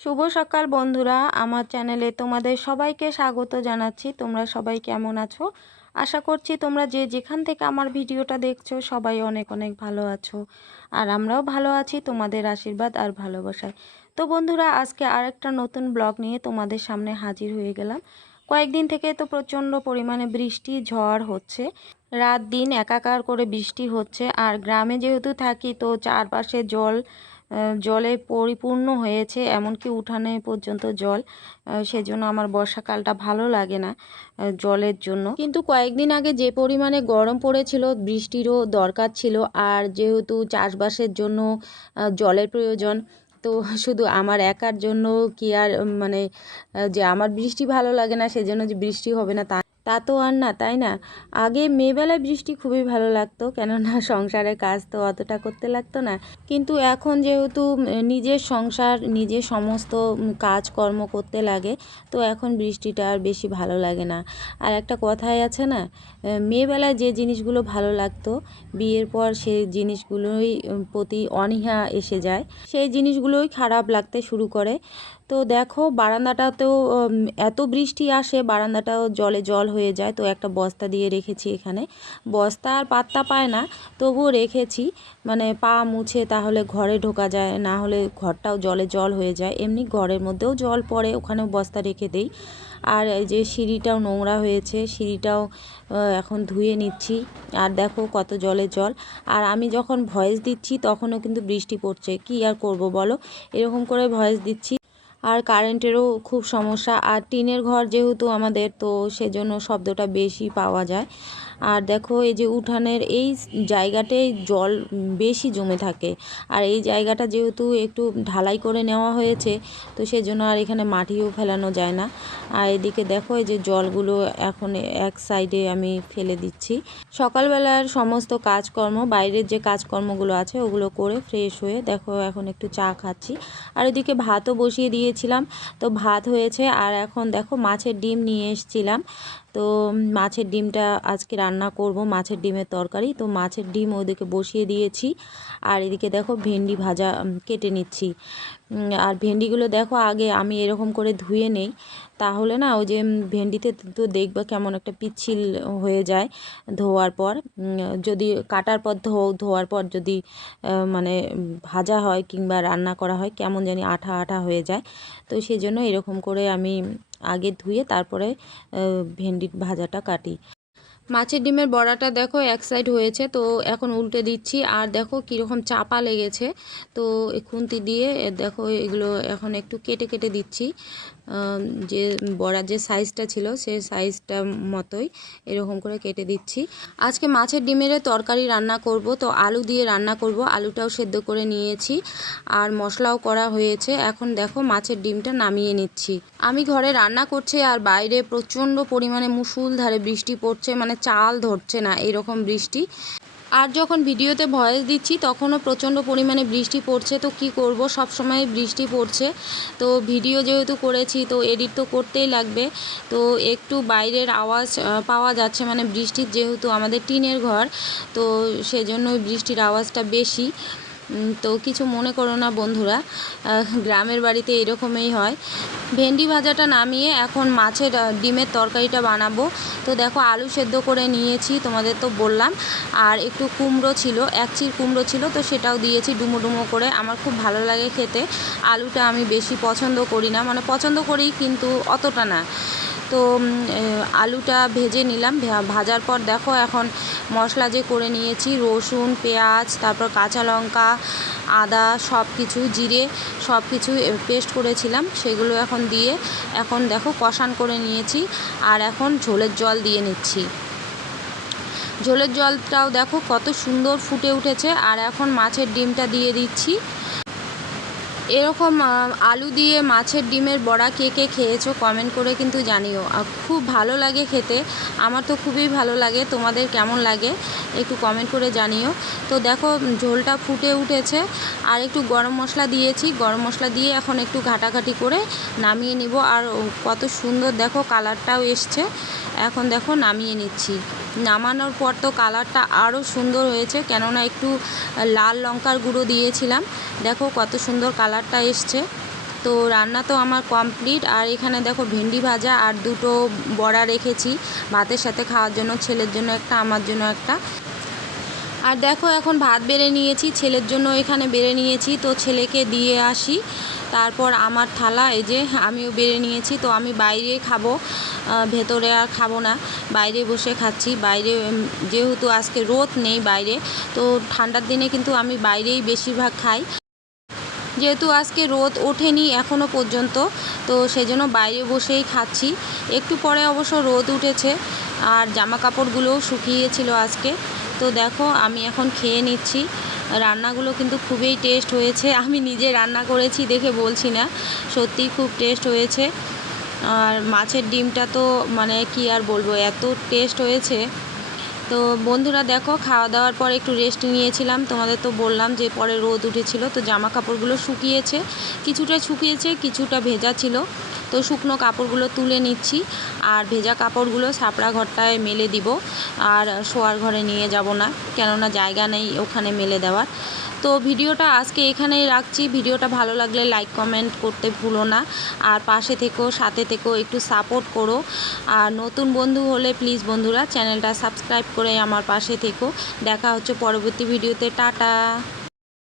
শুভ সকাল বন্ধুরা, আমার চ্যানেলে তোমাদের সবাইকে স্বাগত জানাচ্ছি। তোমরা সবাই কেমন আছো? আশা করছি তোমরা যে যেখান থেকে আমার ভিডিওটা দেখছ, সবাই অনেক অনেক ভালো আছো। আর আমরাও ভালো আছি, তোমাদের আশীর্বাদ আর ভালোবাসায়। তো বন্ধুরা, আজকে আরেকটা নতুন ব্লগ নিয়ে তোমাদের সামনে হাজির হয়ে গেলাম। কয়েকদিন থেকে তো প্রচণ্ড পরিমাণে বৃষ্টি, ঝড় হচ্ছে। রাত দিন একাকার করে বৃষ্টি হচ্ছে। আর গ্রামে যেহেতু থাকি, তো চারপাশে জল জলে পরিপূর্ণ হয়েছে, এমনকি উঠানে পর্যন্ত জল। সেজন্য আমার বর্ষাকালটা ভালো লাগে না জলের জন্য। কিন্তু কয়েকদিন আগে যে পরিমাণে গরম পড়েছিল, বৃষ্টিরও দরকার ছিল। আর যেহেতু চাষবাসের জন্য জলের প্রয়োজন, তো শুধু আমার একার জন্য কি আর মানে যে আমার বৃষ্টি ভালো লাগে না, সেজন্য যে বৃষ্টি হবে না তা তা তো আর না, তাই না? আগে মেয়েবেলায় বৃষ্টি খুবই ভালো লাগতো, কেননা সংসারের কাজ তো অতটা করতে লাগতো না। কিন্তু এখন যেহেতু নিজের সংসার, নিজের সমস্ত কাজকর্ম করতে লাগে, তো এখন বৃষ্টিটা আর বেশি ভালো লাগে না। আর একটা কথাই আছে না মেয়েবেলায় যে জিনিসগুলো ভালো লাগতো, বিয়ের পর সেই জিনিসগুলোই প্রতি অনীহা এসে যায়। সেই জিনিসগুলোই খারাপ লাগতে শুরু করে। তো দেখো বারান্দাটাতেও এত বৃষ্টি আসে, বারান্দাটাও জলে জল হয়ে যায়, তো একটা বস্তা দিয়ে রেখেছি এখানে। বস্তা আর পাত্তা পায় না, তবুও রেখেছি মানে পা মুছে তাহলে ঘরে ঢোকা যায়, না হলে ঘরটাও জলে জল হয়ে যায়। এমনি ঘরের মধ্যেও জল পড়ে, ওখানেও বস্তা রেখে দেই। আর এই যে সিঁড়িটাও নোংরা হয়েছে, সিঁড়িটাও এখন ধুয়ে নিচ্ছি। আর দেখো কত জলে জল। আর আমি যখন ভয়েস দিচ্ছি, তখনও কিন্তু বৃষ্টি পড়ছে। কি আর করব বলো? এরকম করে ভয়েস দিচ্ছি। আর কারেন্টেরও খুব সমস্যা। আর টিনের ঘর যেহেতু আমাদের, তো সেজন্য শব্দটা বেশি পাওয়া যায়। আর দেখো, এই যে উঠানের এই জায়গাটায় জল বেশি জমে থাকে। আর এই জায়গাটা যেহেতু একটু ঢালাই করে নেওয়া হয়েছে, তো সেজন্য আর এখানে মাটিও ফেলানো যায় না। আর এদিকে দেখো, এই যে জলগুলো এখন এক সাইডে আমি ফেলে দিচ্ছি। সকালবেলার সমস্ত কাজকর্ম, বাইরের যে কাজকর্মগুলো আছে, ওগুলো করে ফ্রেশ হয়ে দেখো, এখন একটু চা খাচ্ছি। আর এদিকে ভাতও বসিয়ে দিয়েছিলাম। তো ভাত হয়েছে আর এখন দেখো মাছের ডিম নিয়ে এসছিলাম। তো মাছের ডিমটা আজকে রান্না করব, মাছের ডিমের তরকারি। তো মাছের ডিম ওদিকে বসিয়ে দিয়েছি। আর এদিকে দেখো ভেন্ডি ভাজা কেটে নিচ্ছি। আর ভেন্ডিগুলো দেখো আগে আমি এরকম করে ধুয়ে নেই। তাহলে না ওই যে ভেন্ডিতে তো দেখবে কেমন একটা পিচ্ছিল হয়ে যায় ধোয়ার পর। যদি কাটার পর ধো, ধোয়ার পর যদি মানে ভাজা হয় কিংবা রান্না করা হয় কেমন জানি আঠা আঠা হয়ে যায়। তো সেই জন্য এরকম করে আমি আগে ধুয়ে তারপরে ভেন্ডির ভাজাটা কাটি। মাছের ডিমের বড়াটা দেখো এক সাইড হয়েছে, তো এখন উল্টে দিচ্ছি। আর দেখো কীরকম চাপা লেগেছে, তো খুন্তি দিয়ে দেখো এগুলো এখন একটু কেটে কেটে দিচ্ছি। যে বড়ার যে সাইজটা ছিল, সে সাইজটা মতোই এরকম করে কেটে দিচ্ছি। আজকে মাছের ডিমের তরকারি রান্না করব, তো আলু দিয়ে রান্না করব। আলুটাও সেদ্ধ করে নিয়েছি, আর মশলাও করা হয়েছে। এখন দেখো মাছের ডিমটা নামিয়ে নিচ্ছি। আমি ঘরে রান্না করছি, আর বাইরে প্রচণ্ড পরিমাণে মুসুলধারে বৃষ্টি পড়ছে মানে চাল ধরছে না, এরকম বৃষ্টি। আর যখন ভিডিওতে ভয়েস দিচ্ছি, তখনও প্রচণ্ড পরিমাণে বৃষ্টি পড়ছে। তো কি করব? সব সময় বৃষ্টি পড়ছে। তো ভিডিও যেহেতু করেছি, তো এডিট তো করতেই লাগবে। তো একটু বাইরের আওয়াজ পাওয়া যাচ্ছে। মানে বৃষ্টির যেহেতু আমাদের টিনের ঘর, তো সেজন্য বৃষ্টির আওয়াজটা বেশি। তো কিছু মনে করো না বন্ধুরা গ্রামের বাড়িতে এরকমই হয়। ভেন্ডি ভাজাটা নামিয়ে এখন মাছের ডিমের তরকারিটা বানাবো। তো দেখো আলু সেদ্ধ করে নিয়েছি, তোমাদের তো বললাম। আর একটু কুমড়ো ছিল, এক চির কুমড়ো ছিল, তো সেটাও দিয়েছি ডুমো ডুমো করে। আমার খুব ভালো লাগে খেতে। আলুটা আমি বেশি পছন্দ করি না মানে পছন্দ করি কিন্তু অতটা না। তো আলুটা ভেজে নিলাম। ভাজার পর দেখো এখন মশলা যে করে নিয়েছি, রসুন, পেঁয়াজ, তারপর কাঁচা লঙ্কা, আদা সব কিছু জিরে সব কিছু পেস্ট করেছিলাম। সেগুলো এখন দিয়ে এখন দেখো কষান করে নিয়েছি আর এখন ঝোলের জল দিয়ে নিচ্ছি। ঝোলের জলটাও দেখো কত সুন্দর ফুটে উঠেছে আর এখন মাছের ডিমটা দিয়ে দিচ্ছি। এরকম আলু দিয়ে মাছের ডিমের বড়া কে কে খেয়েছো কমেন্ট করে কিন্তু জানিও। খুব ভালো লাগে খেতে। আমার তো খুবই ভালো লাগে। তোমাদের কেমন লাগে একটু কমেন্ট করে জানিও। তো দেখো, ঝোলটা ফুটে উঠেছে। আর একটু গরম মশলা দিয়েছি। গরম মশলা দিয়ে এখন একটু ঘাটাঘাটি করে নামিয়ে নিব। আর কত সুন্দর দেখো কালারটাও এসছে। এখন দেখো, নামিয়ে নিচ্ছি। নামানোর পর তো কালারটা আরও সুন্দর হয়েছে, কেননা একটু লাল লঙ্কার গুঁড়ো দিয়েছিলাম। দেখো কত সুন্দর কালারটা এসছে। তো রান্না তো আমার কমপ্লিট, আর এখানে দেখো ভেন্ডি ভাজা আর দুটো বড়া রেখেছি। ভাতের সাথে খাওয়ার জন্য, ছেলের জন্য একটা, আমার জন্য একটা। আর দেখো এখন ভাত বেড়ে নিয়েছি, ছেলের জন্য এখানে বেড়ে নিয়েছি। তো ছেলেকে দিয়ে আসি। তারপর আমার থালা, এই যে আমিও বেড়ে নিয়েছি, তো আমি বাইরে খাব ভেতরে আর খাব না। বাইরে বসে খাচ্ছি, বাইরে যেহেতু আজকে রোদ নেই বাইরে, তো ঠান্ডার দিনে কিন্তু আমি বাইরেই বেশিরভাগ খাই। যেহেতু আজকে রোদ ওঠেনি এখনও পর্যন্ত, তো সেজন্য বাইরে বসেই খাচ্ছি। একটু পরে অবশ্য রোদ উঠেছে, আর জামা কাপড়গুলোও শুকিয়েছিল আজকে। তো দেখো, আমি এখন খেয়ে নিচ্ছি। রান্নাগুলো কিন্তু খুবই টেস্ট হয়েছে। আমি নিজে রান্না করেছি, দেখে বলছি না। সত্যিই খুব টেস্ট হয়েছে। আর মাছের ডিমটা তো মানে কি আর বলব, এত টেস্ট হয়েছে। তো বন্ধুরা দেখো, খাওয়া দাওয়ার পর একটু রেস্ট নিয়েছিলাম। তোমাদের তো বললাম যে পরে রোদ উঠেছিল, তো জামা কাপড়গুলো শুকিয়েছে। কিছুটা শুকিয়েছে, কিছুটা ভেজা ছিল। তো শুকনো কাপড়গুলো তুলে নিচ্ছি আর ভেজা কাপড়গুলো ছাপড়া ঘরটায় মেলে দিব আর শোয়ার ঘরে নিয়ে যাব না, কেননা জায়গা নেই ওখানে মেলে দেওয়ার। তো ভিডিওটা আজকে এখানেই রাখছি। ভিডিওটা ভালো লাগলে লাইক, কমেন্ট করতে ভুলো না। আর পাশে থেকো, সাথে থেকো, একটু সাপোর্ট করো। আর নতুন বন্ধু হলে প্লিজ বন্ধুরা চ্যানেলটা সাবস্ক্রাইব করে আমার পাশে থেকো। দেখা হচ্ছে পরবর্তী ভিডিওতে। টাটা!